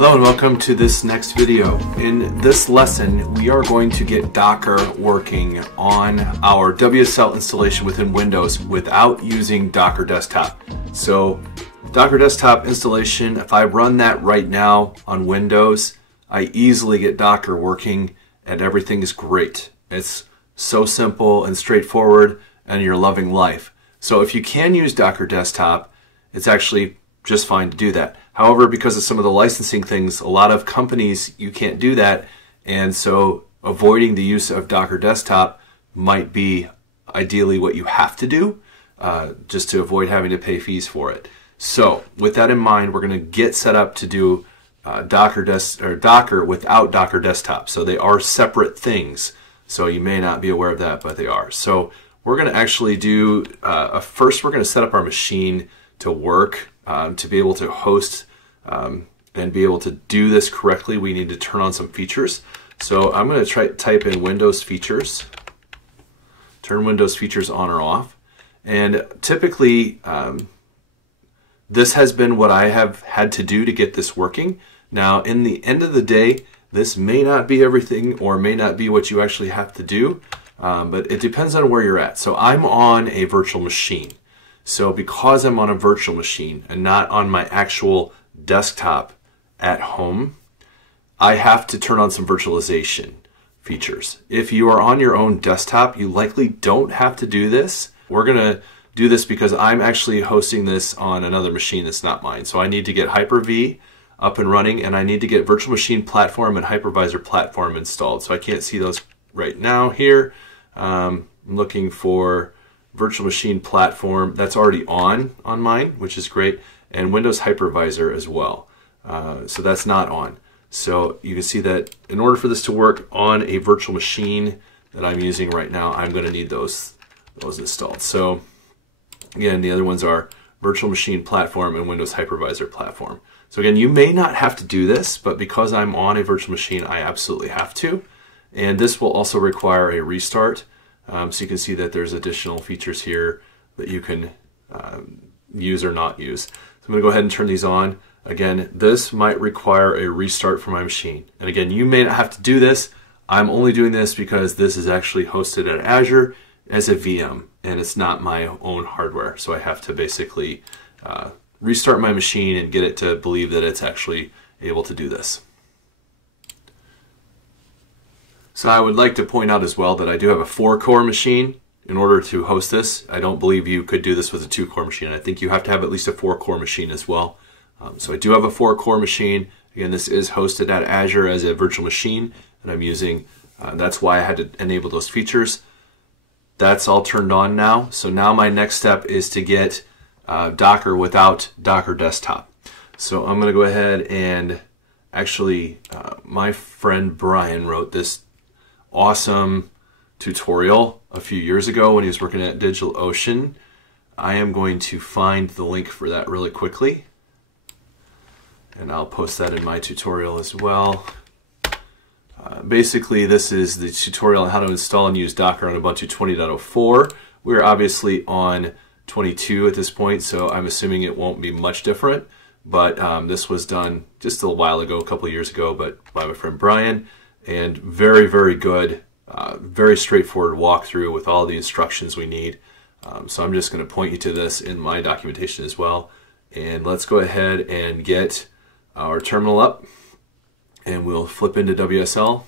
Hello and welcome to this next video. In this lesson, we are going to get Docker working on our WSL installation within Windows without using Docker Desktop. So Docker Desktop installation, if I run that right now on Windows, I easily get Docker working and everything is great. It's so simple and straightforward and you're loving life. So if you can use Docker Desktop, it's actually just fine to do that. However, because of some of the licensing things, a lot of companies, you can't do that. And so avoiding the use of Docker Desktop might be ideally what you have to do, just to avoid having to pay fees for it. So with that in mind, we're going to get set up to do Docker without Docker Desktop. So they are separate things. So you may not be aware of that, but they are. So we're going to actually do, first we're going to set up our machine to work. To be able to host and be able to do this correctly, we need to turn on some features. So I'm going to type in Windows features, turn Windows features on or off. And typically, this has been what I have had to do to get this working. Now, in the end of the day, this may not be everything or may not be what you actually have to do, but it depends on where you're at. So I'm on a virtual machine. So because I'm on a virtual machine and not on my actual desktop at home, I have to turn on some virtualization features. If you are on your own desktop, you likely don't have to do this. We're going to do this because I'm actually hosting this on another machine that's not mine. So I need to get Hyper-V up and running, and I need to get Virtual Machine Platform and Hypervisor Platform installed. So I can't see those right now here. I'm looking for Virtual Machine Platform. That's already on mine, which is great, and Windows Hypervisor as well. So that's not on. So you can see that in order for this to work on a virtual machine that I'm using right now, I'm going to need those installed. So again, the other ones are Virtual Machine Platform and Windows Hypervisor Platform. So again, you may not have to do this, but because I'm on a virtual machine, I absolutely have to. And this will also require a restart. So you can see that there's additional features here that you can use or not use. So I'm going to go ahead and turn these on. Again, this might require a restart for my machine. And again, you may not have to do this. I'm only doing this because this is actually hosted at Azure as a VM, and it's not my own hardware. So I have to basically restart my machine and get it to believe that it's actually able to do this. So I would like to point out as well that I do have a 4-core machine in order to host this. I don't believe you could do this with a 2-core machine. I think you have to have at least a 4-core machine as well. So I do have a 4-core machine. Again, this is hosted at Azure as a virtual machine that I'm using. That's why I had to enable those features. That's all turned on now. So now my next step is to get Docker without Docker Desktop. So I'm going to go ahead and actually, my friend Brian wrote this awesome tutorial a few years ago when he was working at DigitalOcean. I am going to find the link for that really quickly, and I'll post that in my tutorial as well. Basically, this is the tutorial on how to install and use Docker on Ubuntu 20.04. We're obviously on 22 at this point, so I'm assuming it won't be much different, but this was done just a while ago, a couple of years ago, but by my friend Brian. And very, very good, very straightforward walkthrough with all the instructions we need. So I'm just going to point you to this in my documentation as well. And let's go ahead and get our terminal up, and we'll flip into WSL.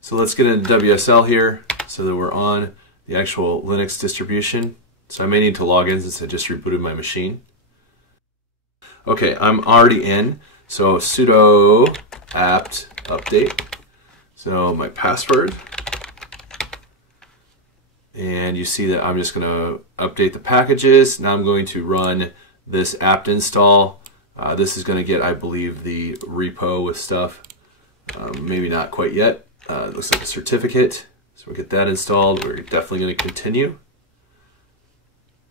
So let's get into WSL here so that we're on the actual Linux distribution. So I may need to log in since I just rebooted my machine. Okay, I'm already in. So sudo apt update. So my password. And you see that I'm just going to update the packages. Now I'm going to run this apt install. This is going to get, I believe, the repo with stuff. Maybe not quite yet. It looks like a certificate. So we'll get that installed. We're definitely going to continue.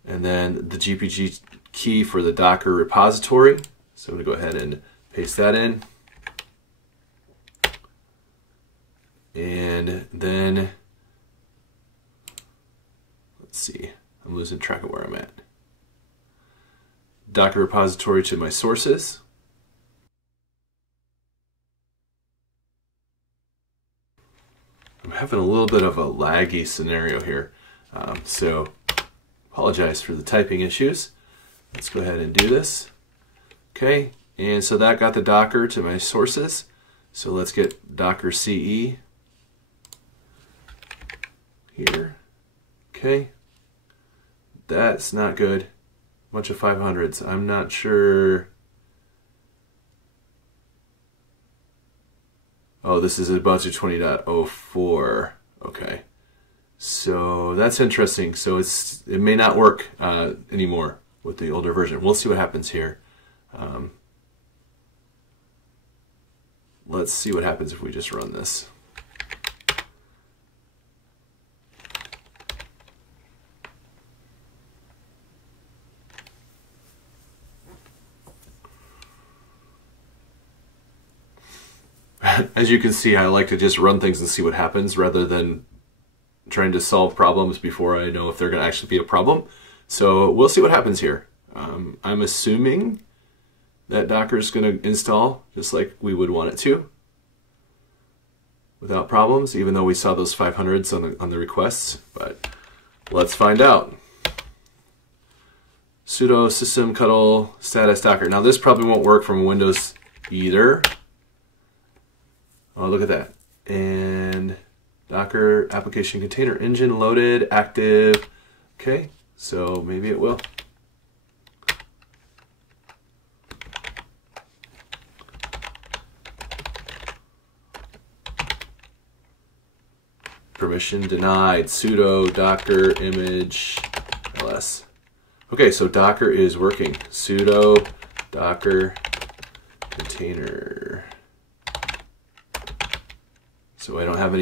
And then the GPG key for the Docker repository. So I'm going to go ahead and paste that in. And then, let's see, I'm losing track of where I'm at. Docker repository to my sources. I'm having a little bit of a laggy scenario here, so apologize for the typing issues. Let's go ahead and do this. Okay, and so that got the Docker to my sources. So let's get Docker CE here. Okay, that's not good. Bunch of 500s. I'm not sure. Oh, this is Ubuntu 20.04. Okay, so that's interesting. So it may not work anymore with the older version. We'll see what happens here. Let's see what happens if we just run this. As you can see, I like to just run things and see what happens rather than trying to solve problems before I know if they're going to actually be a problem. So we'll see what happens here. I'm assuming that Docker is going to install just like we would want it to without problems, even though we saw those 500s on the requests. But let's find out. Sudo systemctl status docker. Now this probably won't work from Windows either. Oh, look at that. And Docker application container engine loaded, active. Okay, so maybe it will. Permission denied, sudo docker image ls. Okay, so Docker is working. Sudo docker container. So I don't have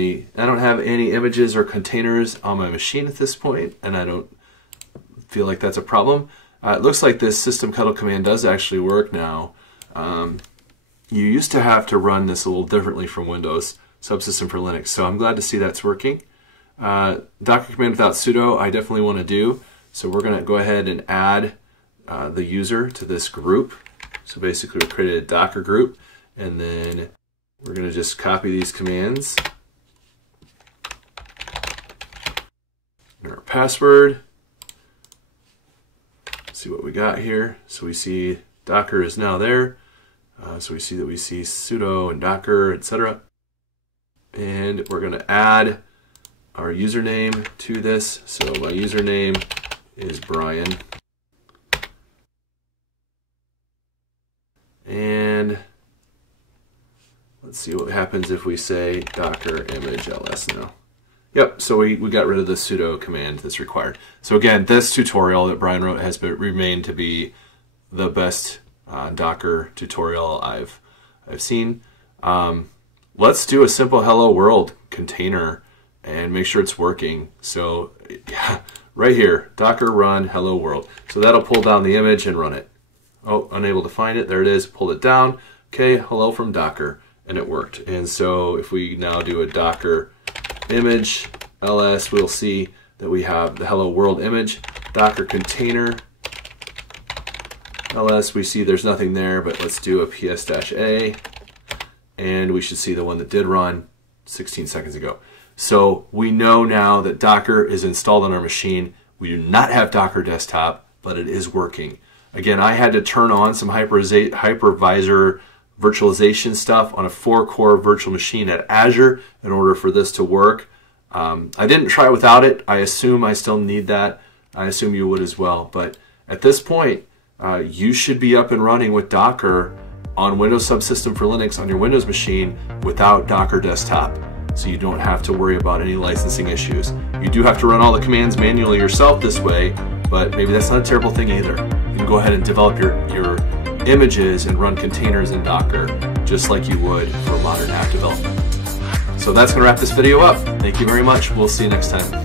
any images or containers on my machine at this point, and I don't feel like that's a problem. It looks like this systemctl command does actually work now. You used to have to run this a little differently from Windows Subsystem for Linux, so I'm glad to see that's working. Docker command without sudo I definitely want to do, so we're going to go ahead and add the user to this group. So basically we created a Docker group, and then we're going to just copy these commands. And our password. Let's see what we got here. So we see Docker is now there. So we see sudo and Docker, etc. And we're going to add our username to this. So my username is Brian. And let's see what happens if we say docker image ls now. Yep, so we got rid of the sudo command that's required. So again, this tutorial that Brian wrote has remained to be the best Docker tutorial I've seen. Let's do a simple hello world container and make sure it's working. So yeah, right here, docker run hello world. So that'll pull down the image and run it. Oh, unable to find it. There it is. Pulled it down. Okay, hello from Docker. And it worked. And so if we now do a docker image ls, we'll see that we have the hello world image. Docker container ls, we see there's nothing there, but let's do a ps-a, and we should see the one that did run 16 seconds ago. So we know now that Docker is installed on our machine. We do not have Docker desktop, but it is working. Again, I had to turn on some hypervisor virtualization stuff on a 4-core virtual machine at Azure in order for this to work. I didn't try without it. I assume I still need that. I assume you would as well. But at this point, you should be up and running with Docker on Windows Subsystem for Linux on your Windows machine without Docker Desktop. So you don't have to worry about any licensing issues. You do have to run all the commands manually yourself this way, but maybe that's not a terrible thing either. You can go ahead and develop your images and run containers in Docker just like you would for modern app development. So that's going to wrap this video up. Thank you very much. We'll see you next time.